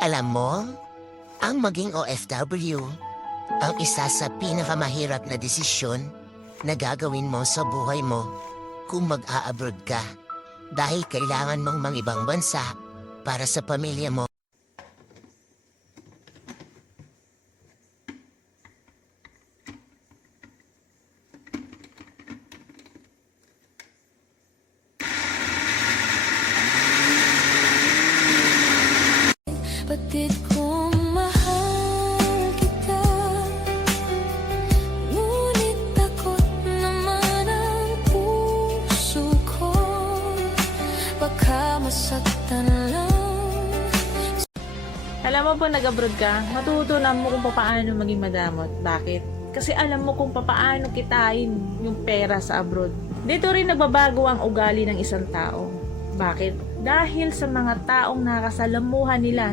Alam mo, ang maging OFW, ang isa sa pinakamahirap na desisyon na gagawin mo sa buhay mo kung mag-a-abroad ka. Dahil kailangan mong mangibang bansa para sa pamilya mo. Batid kong mahal kita, ngunit takot naman ang puso ko, baka masaktan lang. Alam mo po, nag-abroad ka, matutunan mo kung paano maging madamot. Bakit? Kasi alam mo kung paano kitain yung pera sa abroad. Dito rin nagbabago ang ugali ng isang tao. Bakit? Dahil sa mga taong nakasalamuhan nila.